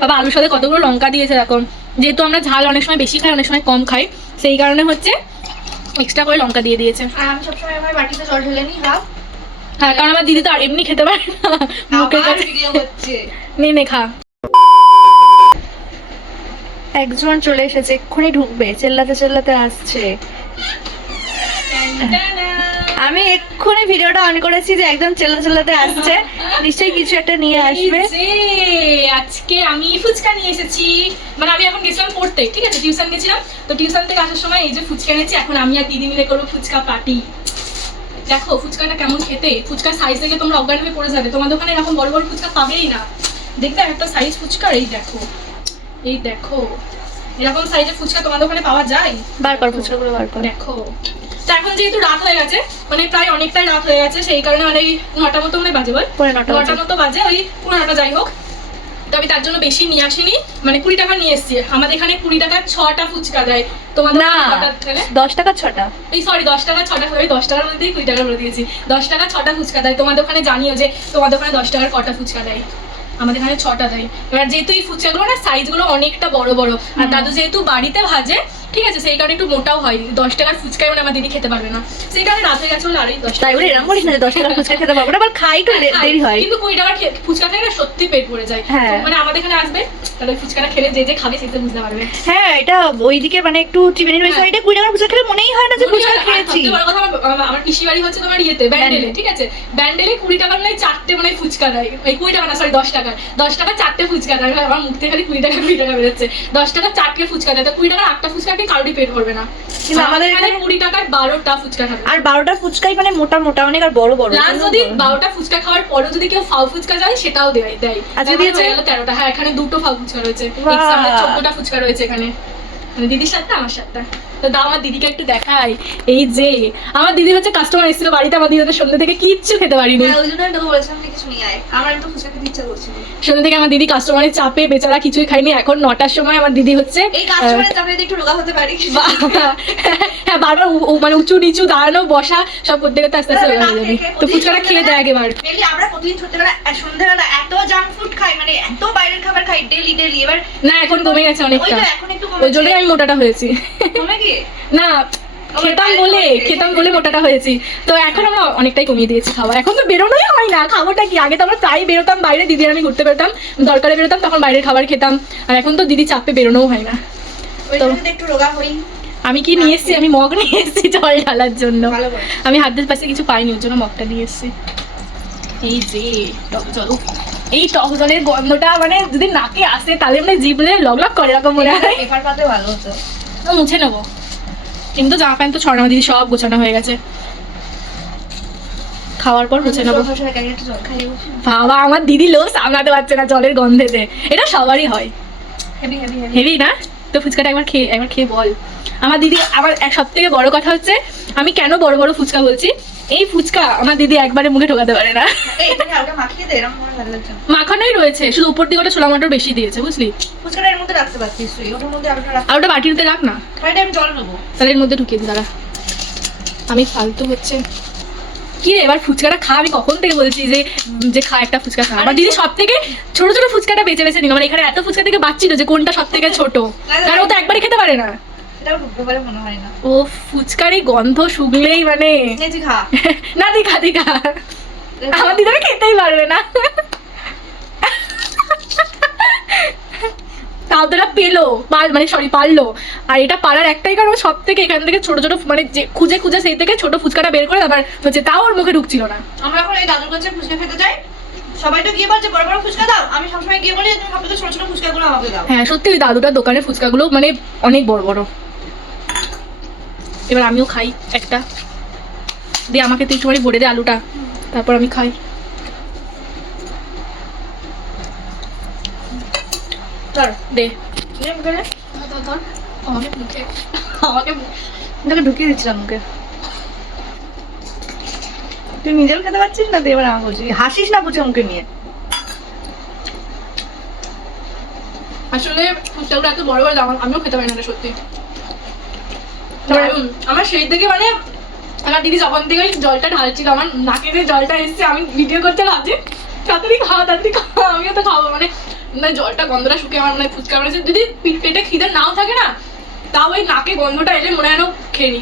বাবা আলুর সাথে কতগুলো লঙ্কা দিয়েছে এরকম, যেহেতু আমরা ঝাল অনেক সময় বেশি খাই অনেক সময় কম খাই, সেই কারণে হচ্ছে এক্সট্রা করে লঙ্কা দিয়ে দিয়েছে। আর আমি সবসময় আমার বাটিতে জল ঢেলে নিই হাফ। হ্যাঁ, কারণ আমার দিদি তো আর এমনি খেতে পারে না, মুখের কাছে। ভিডিও হচ্ছে। নে খা। একজন চলে এসেছে, এক্ষুনি ঢুকবে, চেল্লাতে চেল্লাতে আসছে। আমি এক্ষুনি ভিডিওটা অন করেছি যে একদম চেল্লাতে আসছে, নিশ্চয়ই কিছু একটা নিয়ে আসবে। আজকে আমি ফুচকা নিয়ে এসেছি, মানে আমি এখন গেছিলাম পড়তে, ঠিক আছে, টিউশন গেছিলাম, তো টিউশন থেকে আসার সময় এই যে ফুচকা এনেছি, এখন আমি আর দিদি মিলে করবো ফুচকা পার্টি। দেখো ফুচকাটা কেমন খেতে, ফুচকার সাইজ দেখে তোমরা অজ্ঞান হয়ে পড়ে যাবে, তোমার দোকানে এরকম বড় বড় ফুচকা পাবেই না। দেখবে একটা সাইজ ফুচকা, এই দেখো এরকম সাইজের ফুচকা তোমার দোকানে পাওয়া যায়? বার কর ফুচকাগুলো বার কর। দেখো তো এখন যেহেতু রাত হয়ে গেছে, মানে প্রায় অনেকটাই রাত হয়ে গেছে, সেই কারণে মানে ওই 9টার মতো মনে বাজে, বল 9টার মতো বাজে, ওই 15টা যাই হোক। তো আমি তার জন্য বেশি নিয়ে আসিনি, মানে 20 টাকা নিয়ে এসেছি। আমাদের এখানে 20 টাকার 6টা ফুচকা দেয়, তোমাদের না 10 টাকা 6টা, এই সরি 10 টাকা 6টা, ওই 10 টাকার মধ্যেই 20 টাকা বলে দিয়েছি। 10 টাকা 6টা ফুচকা দেয়। তোমাদের ওখানে জানিও যে তোমাদের ওখানে 10 টাকার কটা ফুচকা দেয়, আমাদের এখানে 6টা দেয়। এবার যেহেতু এই ফুচকাগুলো না সাইজগুলো অনেকটা বড় বড়, আর দাদু যেহেতু বাড়িতে ভাজে, ঠিক আছে, সেই কারণে একটু মোটাও হয়। 10 টাকার ফুচকায় মানে আমার দিদি খেতে পারবে না, সেই কারণে রাত হয়ে গেছে বলে আরই 10 টাকা। এরকম বলিস না 10 টাকার ফুচকা খেতে পারবো না, আবার খাই তো দেরি হয়, কিন্তু 20 টাকার ফুচকা খাই না সত্যি পেট ভরে যায়। মানে আমাদের এখানে আসবে, তাহলে ফুচকাটা খেলে যে যে খাবে সেটা বুঝতে পারবে। হ্যাঁ, এটা ওইদিকে মানে একটু চিবেনির ওই সাইডে 20 টাকার ফুচকা খেলে মনেই হয় না যে ফুচকা খেয়েছি। বড় কথা, আমার পিসি বাড়ি হচ্ছে তোমার ইয়েতে ব্যান্ডেলে, ঠিক আছে, ব্যান্ডেলে 20 টাকার মানে 4টে মানে ফুচকা দেয়, এই 20 টাকা না সরি 10 টাকা 4টে ফুচকা দেয়। আমার মুখ থেকে খালি 20 টাকা বেরোচ্ছে। 10 টাকা 4টে ফুচকা দেয়, তো 20 টাকার 8টা ফুচকা কি কারোরই পেট ভরবে না, কিন্তু আমাদের এখানে 20 টাকার 12টা ফুচকা খাবে, আর 12টা ফুচকাই মানে মোটা মোটা অনেক, আর বড় বড়। লাস্ট যদি 12টা ফুচকা খাওয়ার পরে যদি কেউ ফাউ ফুচকা যায় সেটাও দেয়। আজকে দিয়েছে 13টা। হ্যাঁ, এখানে 2টো ফাউ ফুচকা রয়েছে, এক্সট্রা 14টা ফুচকা রয়েছে এখানে, মানে দিদির সাথে আমার সাথে। তো দাও আমার দিদিকে একটু দেখাই। এই যে আমার দিদি হচ্ছে কাস্টমার এসেছিল বাড়িতে, আমার দিদি সন্ধ্যে থেকে কিচ্ছু খেতে পারিনি, ওই জন্য তোকে বলেছিলাম যে কিছু নিয়ে আয়, আমার একটু ফুচকা খেতে ইচ্ছা করছিল। সন্ধ্যে থেকে আমার দিদি কাস্টমারের চাপে বেচারা কিছুই খাইনি। এখন 9টার সময় আমার দিদি হচ্ছে এই কাস্টমারের চাপে একটু রোগা হতে পারি। হ্যাঁ, বারবার মানে উঁচু নিচু দাঁড়ানো বসা সব করতে করতে আস্তে আস্তে হয়ে যাবে। তো ফুচকাটা খেয়ে দেয় আগেবার। আমরা প্রতিদিন সন্ধ্যেবেলা এত জাঙ্ক ফুড খাই, মানে এত বাইরের খাবার খাই ডেলি। এবার না এখন কমে গেছে অনেকটা, এখন একটু ওই জন্যই আমি মোটাটা হয়েছি। কমে গিয়ে না খেতাম বলে মোটাটা হয়েছি, তো এখন আমরা অনেকটাই কমিয়ে দিয়েছি খাওয়া। এখন তো বেরোনোই হয় না, খাবোটা কি? আগে তো আমরা প্রায় বেরোতাম বাইরে, দিদি আর আমি ঘুরতে বেরোতাম, দরকারে বেরোতাম, তখন বাইরের খাবার খেতাম, আর এখন তো দিদি চাপে বেরোনোও হয় না। তো একটু রোগা হই। আমি কি নিয়ে এসেছি? আমি মগ নিয়ে এসেছি জল ঢালার জন্য। আমি হাতের পাশে কিছু পাইনি, ওর জন্য মগটা নিয়ে এসেছি। এই যে টক জল, এই টক জলের গন্ধটা মানে যদি নাকে আসে তাহলে মানে জিভে লগ লগ করে, এরকম মনে হয়। পেপার পাতে ভালো হতো। মুছে নেবো, কিন্তু জামা প্যান্ট তো ছড়ানো, দিদি সব গোছানো হয়ে গেছে, খাওয়ার পর মুছে নেবো। বাবা আমার দিদি লোক সামলাতে পারছে না জলের গন্ধেতে, এটা সবারই হয়, হেভি না? তো ফুচকাটা একবার খেয়ে বল। আমার দিদি, আমার সব থেকে বড় কথা হচ্ছে আমি কেন বড় বড় ফুচকা বলছি, এই ফুচকা আমার দিদি একবারে মুখে ঢোকাতে পারে না। মাখানোই রয়েছে, শুধু উপর দিকে ওটা ছোলা মটর বেশি দিয়েছে, বুঝলি? ফুচকাটা এর মধ্যে রাখতে পারছিস তুই, ওটার মধ্যে আর ওটা বাটিতে রাখ না, আমি জল নেবো, তাহলে এর মধ্যে ঢুকিয়ে দিই। দাঁড়া, আমি ফালতু হচ্ছে কি রে, এবার ফুচকাটা খা। আমি কখন থেকে বলছি যে খা একটা ফুচকা খা। আমার দিদি সব থেকে ছোট ছোট ফুচকাটা বেছে বেছে নিল, মানে এখানে এত ফুচকা থেকে বাচ্চিল যে কোনটা সব থেকে ছোট, কারণ ও তো একবারই খেতে পারে না। ও ফুচকার এই গন্ধ শুকলেই মানে না, দিখা আমার দিদি খেতেই পারবে না। তাওটা পেলো, মানে সরি পারলো, আর এটা পারার একটাই কারণ সব থেকে এখান থেকে ছোট ছোট মানে যে খুঁজে সেই থেকে ছোট ফুচকাটা বের করে আবার হচ্ছে, তাও ওর মুখে ঢুকছিল না। আমরা এখন এই দাদুর কাছে ফুচকা খেতে যাই, সবাই তো গিয়ে বলছে বড় বড় ফুচকা দাও, আমি সবসময় গিয়ে বলি তুমি সবথেকে ছোট ছোট ফুচকাগুলো আমাকে দাও। হ্যাঁ সত্যি ওই দাদুটার দোকানের ফুচকাগুলো মানে অনেক বড় বড়। এবার আমিও খাই একটা, দিয়ে আমাকে তুই একটু বলে দে আলুটা, তারপর আমি খাই। দে আমাকে ঢুকিয়ে দিচ্ছিলাম মুখে, তুই নিজেও খেতে পারছিস না, তুই এবার আমাকে বলছিস, হাসিস না বুঝে মুখে নিয়ে। আসলে ফুচকাগুলো এত বড় বড় দাম, আমিও খেতে পারি না সত্যি। আমার সেই থেকে মানে আমার দিদি যখন থেকে জলটা ঢালছিল, আমার নাকে যে জলটা এসছে, আমি ভিডিও করতে ভাবছি তাড়াতাড়ি খাওয়া, আমিও তো খাবো, মানে মানে জলটা গন্ধটা শুকে আমার মানে ফুচকা বানাচ্ছে। যদি পেটে খিদে নাও থাকে না, তাও ওই নাকে গন্ধটা এলে মনে হয় যেন খেয়ে নি।